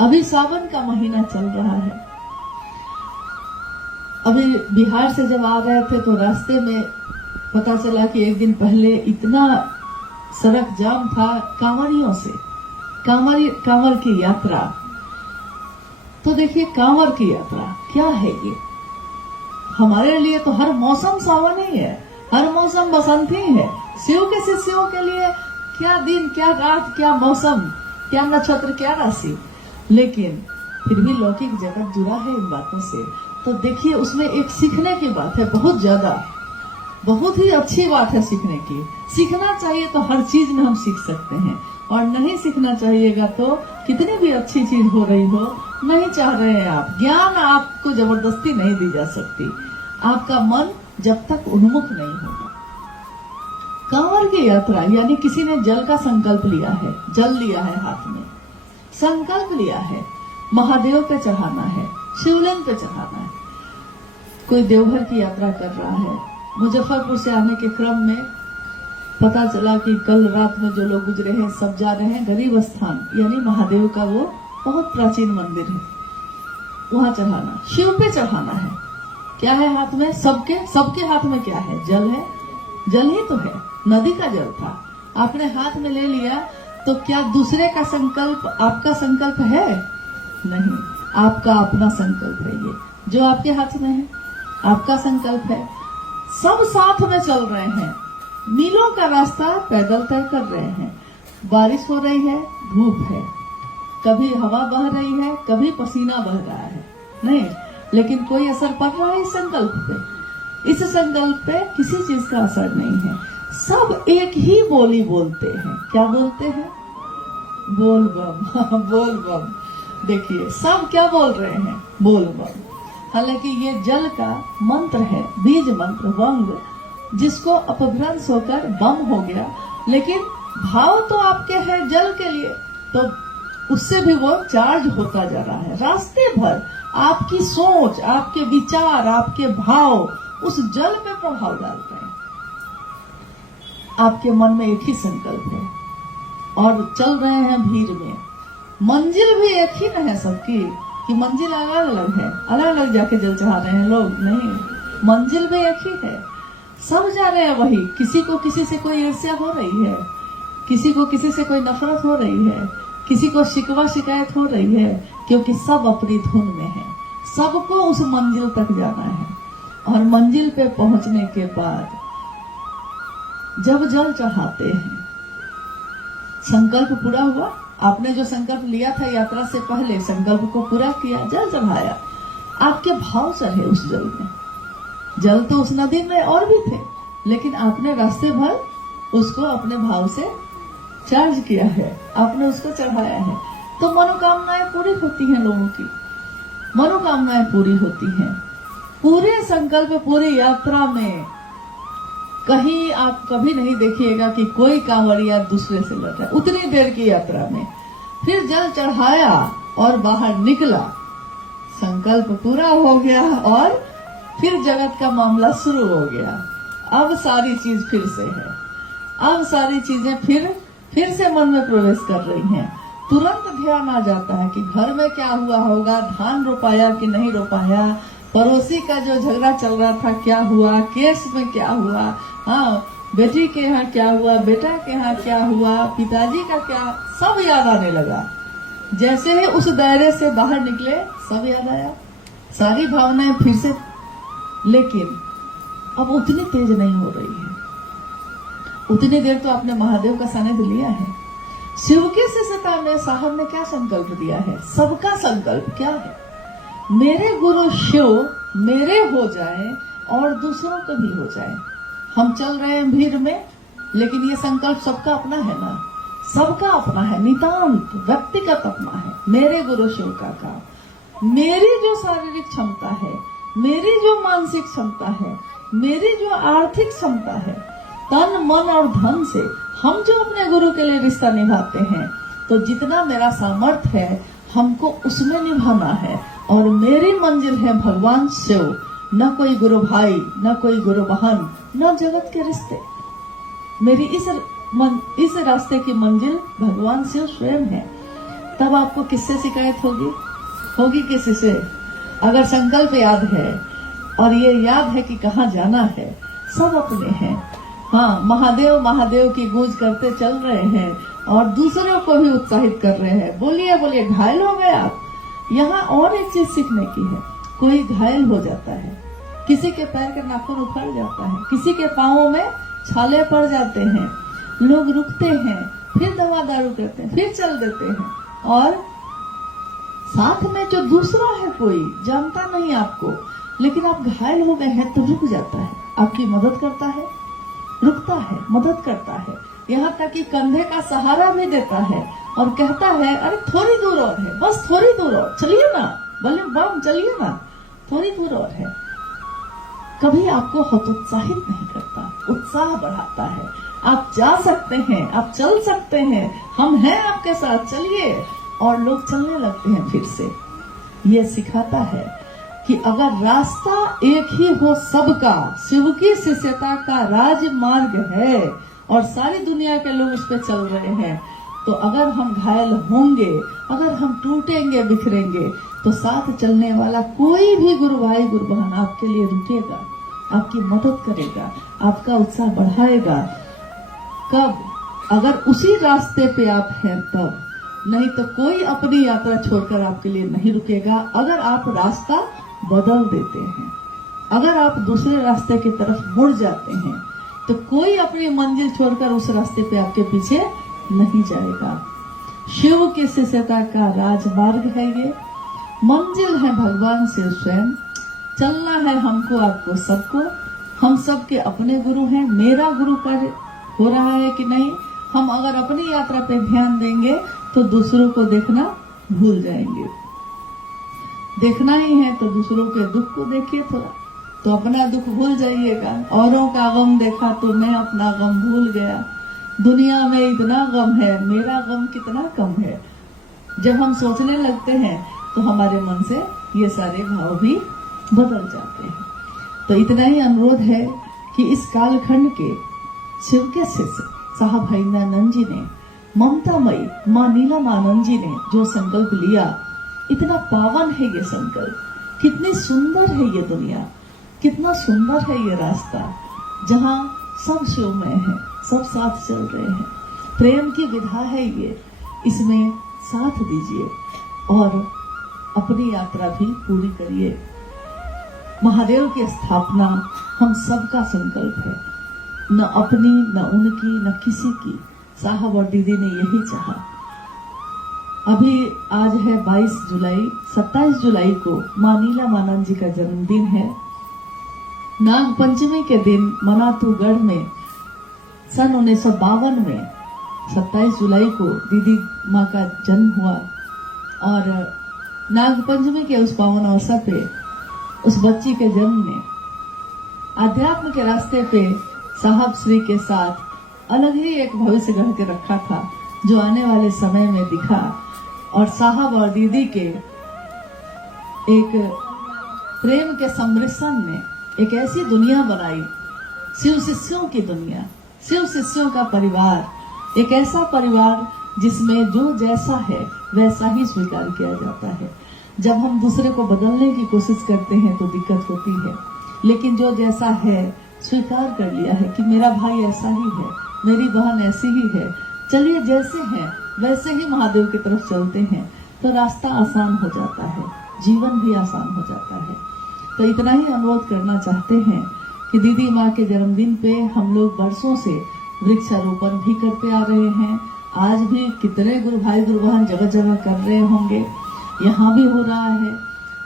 अभी सावन का महीना चल रहा है। अभी बिहार से जब आ रहे थे तो रास्ते में पता चला कि एक दिन पहले इतना सड़क जाम था कांवरियों से, कांवर की यात्रा। तो देखिए कांवर की यात्रा क्या है ये। हमारे लिए तो हर मौसम सावन ही है, हर मौसम बसंत ही है। शिव के शिष्यों के लिए क्या दिन, क्या रात, क्या मौसम, क्या नक्षत्र, क्या राशि। लेकिन फिर भी लौकिक जगत जुड़ा है इन बातों से। तो देखिए उसमें एक सीखने की बात है, बहुत ज्यादा, बहुत ही अच्छी बात है सीखने की। सीखना चाहिए तो हर चीज में हम सीख सकते हैं, और नहीं सीखना चाहिएगा तो कितनी भी अच्छी चीज हो रही हो, नहीं चाह रहे हैं आप, ज्ञान आपको जबरदस्ती नहीं दी जा सकती, आपका मन जब तक उन्मुख नहीं होगा। कांवर की यात्रा यानी किसी ने जल का संकल्प लिया है, जल लिया है हाथ में, संकल्प लिया है, महादेव पे चढ़ाना है, शिवलिंग पे चढ़ाना है। कोई देवघर की यात्रा कर रहा है, मुजफ्फरपुर से आने के क्रम में पता चला कि कल रात में जो लोग गुजरे हैं सब जा रहे हैं गरीब स्थान, यानी महादेव का वो बहुत प्राचीन मंदिर है, वहां चढ़ाना, शिव पे चढ़ाना है। क्या है हाथ में? सबके हाथ में क्या है? जल है, जल ही तो है, नदी का जल था, आपने हाथ में ले लिया, तो क्या दूसरे का संकल्प आपका संकल्प है? नहीं, आपका अपना संकल्प है। ये जो आपके हाथ में है आपका संकल्प है। सब साथ में चल रहे हैं, मीलों का रास्ता पैदल तय कर रहे हैं। बारिश हो रही है, धूप है, कभी हवा बह रही है, कभी पसीना बह रहा है, नहीं, लेकिन कोई असर पड़ रहा है इस संकल्प पे? इस संकल्प पे किसी चीज का असर नहीं है। सब एक ही बोली बोलते हैं। क्या बोलते हैं? बोल बम। बोल बम। देखिए सब क्या बोल रहे हैं? बोल बम। हालांकि ये जल का मंत्र है, बीज मंत्र, वंग, जिसको अपभ्रंश होकर बम हो गया, लेकिन भाव तो आपके है जल के लिए, तो उससे भी वो चार्ज होता जा रहा है। रास्ते भर आपकी सोच, आपके विचार, आपके भाव उस जल पे प्रभाव डालते हैं। आपके मन में एक ही संकल्प है और चल रहे हैं भीड़ में। मंजिल भी एक ही न है सबकी, कि मंजिल अलग अलग है, अलग अलग जाके जल चढ़ा रहे हैं लोग, नहीं, मंजिल भी एक ही है, सब जा रहे हैं वही। किसी को किसी से कोई ईर्ष्या हो रही है, किसी को किसी से कोई नफरत हो रही है, किसी को शिकवा शिकायत हो रही है, क्योंकि सब अपनी धुन में है, सबको उस मंजिल तक जाना है। और मंजिल पे पहुंचने के बाद जब जल चढ़ाते हैं, संकल्प पूरा हुआ, आपने जो संकल्प लिया था यात्रा से पहले, संकल्प को पूरा किया, जल चढ़ाया, आपके भाव चढ़े उस जल में। जल तो उस नदी में और भी थे, लेकिन आपने रास्ते भर उसको अपने भाव से चार्ज किया है, आपने उसको चढ़ाया है, तो मनोकामनाएं पूरी होती हैं लोगों की, मनोकामनाएं पूरी होती हैं। पूरे संकल्प, पूरी यात्रा में कहीं आप कभी नहीं देखिएगा कि कोई कांवरिया दूसरे से लड़ रहा है। उतनी देर की यात्रा में फिर जल चढ़ाया और बाहर निकला, संकल्प पूरा हो गया और फिर जगत का मामला शुरू हो गया। अब सारी चीज फिर से है, अब सारी चीजें फिर से मन में प्रवेश कर रही हैं। तुरंत ध्यान आ जाता है कि घर में क्या हुआ होगा, धान रोपाया कि नहीं रोपाया, पड़ोसी का जो झगड़ा चल रहा था क्या हुआ, केस में क्या हुआ, हाँ बेटी के यहाँ क्या हुआ, बेटा के यहाँ क्या हुआ, पिताजी का क्या, सब याद आने लगा। जैसे ही उस दायरे से बाहर निकले सब याद आया, सारी भावनाएं फिर से, लेकिन अब उतनी तेज नहीं हो रही है। उतनी देर तो आपने महादेव का सानिध्य लिया है। शिव की शिष्यता में साहब ने क्या संकल्प दिया है? सबका संकल्प क्या है? मेरे गुरु शिव मेरे हो जाए और दूसरों को भी हो जाए। हम चल रहे हैं भीड़ में, लेकिन ये संकल्प सबका अपना है ना, सबका अपना है, नितांत व्यक्तिगत अपना है। मेरे गुरु शिव का काम, मेरी जो शारीरिक क्षमता है, मेरी जो मानसिक क्षमता है, मेरी जो आर्थिक क्षमता है, तन मन और धन से हम जो अपने गुरु के लिए रिश्ता निभाते हैं, तो जितना मेरा सामर्थ्य है हमको उसमें निभाना है। और मेरी मंजिल है भगवान शिव, न कोई गुरु भाई, न कोई गुरु बहन, न जगत के रिश्ते। मेरी इस रास्ते की मंजिल भगवान शिव स्वयं है। तब आपको किससे शिकायत होगी? होगी किसी से? अगर संकल्प याद है और ये याद है कि कहाँ जाना है, सब अपने हैं। हाँ, महादेव महादेव की गूंज करते चल रहे हैं और दूसरों को भी उत्साहित कर रहे हैं। बोलिए बोलिए, घायल हो गए आप? यहाँ और एक चीज सीखने की है। कोई घायल हो जाता है, किसी के पैर के नाखून उखड़ जाता है, किसी के पाँवों में छाले पड़ जाते हैं, लोग रुकते हैं, फिर दवा दारू करते हैं, फिर चल देते हैं। और साथ में जो दूसरा है, कोई जानता नहीं आपको, लेकिन आप घायल हो गए हैं तो रुक जाता है, आपकी मदद करता है, रुकता है, मदद करता है, यहाँ तक कि कंधे का सहारा भी देता है और कहता है अरे थोड़ी दूर और है, बस थोड़ी दूर और, चलिए ना, भले बम चलिए ना, थोड़ी दूर और है। कभी आपको हतोत्साहित नहीं करता, उत्साह बढ़ाता है। आप जा सकते हैं, आप चल सकते हैं, हम हैं आपके साथ, चलिए। और लोग चलने लगते हैं फिर से। ये सिखाता है कि अगर रास्ता एक ही हो सबका, शिव की शिष्यता का राजमार्ग है और सारी दुनिया के लोग उस पर चल रहे हैं, तो अगर हम घायल होंगे, अगर हम टूटेंगे बिखरेंगे, तो साथ चलने वाला कोई भी गुरु भाई गुरु बहन आपके लिए रुकेगा, आपकी मदद करेगा, आपका उत्साह बढ़ाएगा। कब? अगर उसी रास्ते पे आप हैं तब, नहीं तो कोई अपनी यात्रा छोड़कर आपके लिए नहीं रुकेगा। अगर आप रास्ता बदल देते हैं, अगर आप दूसरे रास्ते की तरफ मुड़ जाते हैं, तो कोई अपनी मंजिल छोड़कर उस रास्ते पे आपके पीछे नहीं जाएगा। शिव की शिष्यता का राजमार्ग है ये, मंजिल है भगवान शिव स्वयं। चलना है हमको, आपको, सबको। हम सबके अपने गुरु हैं। मेरा गुरु कार्य हो रहा है कि नहीं? हम अगर अपनी यात्रा पे ध्यान देंगे तो दूसरों को देखना भूल जाएंगे। देखना ही है तो दूसरों के दुख को देखिए थोड़ा, तो अपना दुख भूल जाइएगा। औरों का गम देखा तो मैं अपना गम भूल गया। दुनिया में इतना गम है, मेरा गम कितना कम है। जब हम सोचने लगते हैं तो हमारे मन से ये सारे भाव भी बदल जाते हैं। तो इतना ही अनुरोध है कि इस कालखंड के शिव के शिष्य साहब भाईनानंद जी ने, ममतामयी माँ नीलमानंद जी ने जो संकल्प लिया, इतना पावन है ये संकल्प। कितनी सुंदर है ये दुनिया, कितना सुंदर है ये रास्ता, जहाँ सब शिवमय है, सब साथ चल रहे हैं। प्रेम की विधा है ये, इसमें साथ दीजिए और अपनी यात्रा भी पूरी करिए। महादेव की स्थापना हम सबका संकल्प है, न अपनी, न उनकी, न किसी की। साहब और दीदी ने यही चाहा। अभी आज है 22 जुलाई, 27 जुलाई को माँ नीलमानंद जी का जन्मदिन है। नाग पंचमी के दिन मनातूगढ़ में सन 1952 में 27 जुलाई को दीदी माँ का जन्म हुआ और नाग पंचमी के उस पावन अवसर पे उस बच्ची के जन्म ने आध्यात्म के रास्ते पे साहब श्री के साथ अलग ही एक भविष्य गढ़ के रखा था, जो आने वाले समय में दिखा। और साहब और दीदी के एक प्रेम के सम्मिश्रण ने एक ऐसी दुनिया बनाई, शिव शिष्यों की दुनिया, शिव शिष्यों का परिवार, एक ऐसा परिवार जिसमें जो जैसा है वैसा ही स्वीकार किया जाता है। जब हम दूसरे को बदलने की कोशिश करते हैं तो दिक्कत होती है, लेकिन जो जैसा है स्वीकार कर लिया है कि मेरा भाई ऐसा ही है, मेरी बहन ऐसी ही है, चलिए जैसे हैं वैसे ही महादेव की तरफ चलते हैं, तो रास्ता आसान हो जाता है, जीवन भी आसान हो जाता है। तो इतना ही अनुरोध करना चाहते हैं कि दीदी माँ के जन्मदिन पे हम लोग वर्षों से वृक्षारोपण भी करते आ रहे हैं। आज भी कितने गुरु भाई गुरु बहन जगह जगह कर रहे होंगे, यहाँ भी हो रहा है।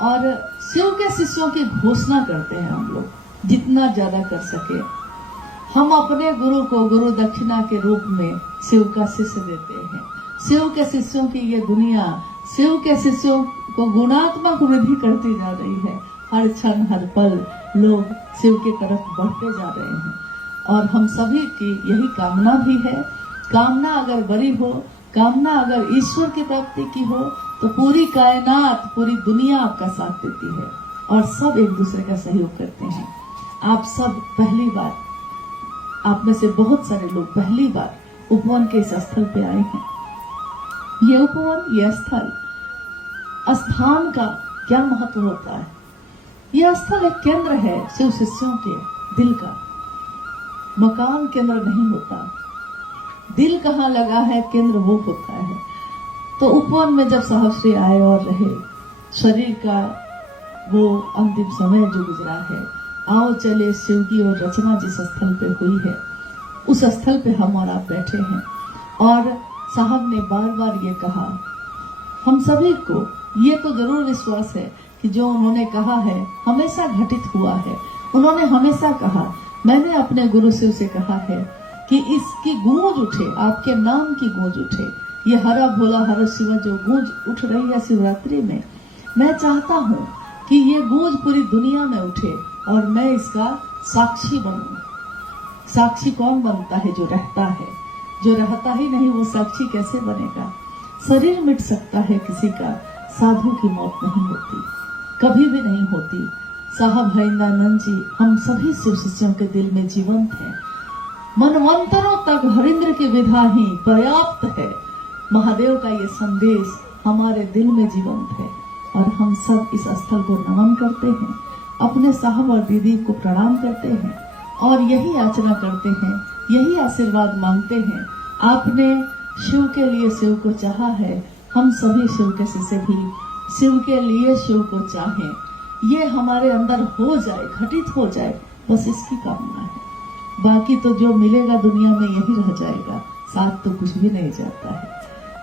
और शिव के शिष्यों की घोषणा करते हैं हम लोग, जितना ज्यादा कर सके। हम अपने गुरु को गुरु दक्षिणा के रूप में शिव का शिष्य देते हैं। शिव के शिष्यों की ये दुनिया, शिव के शिष्यों को गुणात्मक वृद्धि करती जा रही है। हर क्षण हर पल लोग शिव की तरफ बढ़ते जा रहे हैं और हम सभी की यही कामना भी है। कामना अगर बड़ी हो, कामना अगर ईश्वर की प्राप्ति की हो, तो पूरी कायनात, पूरी दुनिया आपका साथ देती है और सब एक दूसरे का सहयोग करते हैं। आप सब पहली बार, आप में से बहुत सारे लोग पहली बार उपवन के इस स्थल पे आए हैं। ये उपवन, ये स्थल, स्थान का क्या महत्व होता है। यह स्थल एक केंद्र है शिव शिष्यों के दिल का। मकान केंद्र नहीं होता, दिल कहाँ लगा है केंद्र वो होता है। तो उपवन में जब साहब श्री आए और रहे, शरीर का वो अंतिम समय जो गुजरा है, आओ चले शिव की और रचना जिस स्थल पे हुई है उस स्थल पे हम और आप बैठे हैं। और साहब ने बार बार ये कहा, हम सभी को ये तो जरूर विश्वास है कि जो उन्होंने कहा है हमेशा घटित हुआ है। उन्होंने हमेशा कहा, मैंने अपने गुरु शिव से कहा है कि इसकी गूंज उठे, आपके नाम की गूंज उठे। ये हरा भोला हर शिव जो गूंज उठ रही है शिवरात्रि में, मैं चाहता हूँ कि ये गूंज पूरी दुनिया में उठे और मैं इसका साक्षी बनूं। साक्षी कौन बनता है? जो रहता है। जो रहता ही नहीं वो साक्षी कैसे बनेगा? शरीर मिट सकता है किसी का, साधु की मौत नहीं होती, कभी भी नहीं होती। साहब हरिंद्रानंद जी हम सभी शिव शिष्यों के दिल में जीवंत हैं। मनवंतरों तक हरिंद्र की विधा ही पर्याप्त है। महादेव का ये संदेश हमारे दिल में जीवंत है और हम सब इस स्थल को नमन करते हैं, अपने साहब और दीदी को प्रणाम करते हैं और यही याचना करते हैं, यही आशीर्वाद मांगते हैं। आपने शिव के लिए शिव को चाहा है, हम सभी शिव के शिष्य भी शिव के लिए शिव को चाहें। ये हमारे अंदर हो जाए, घटित हो जाए, बस इसकी कामना है। बाकी तो जो मिलेगा दुनिया में यही रह जाएगा, साथ तो कुछ भी नहीं जाता है।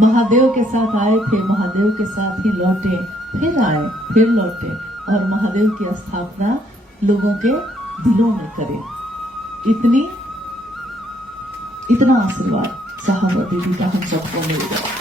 महादेव के साथ आए थे, महादेव के साथ ही लौटे, फिर आए, फिर लौटे और महादेव की स्थापना लोगों के दिलों में करें। इतना आशीर्वाद साहब और दीदी का हम सबको मिल जाए।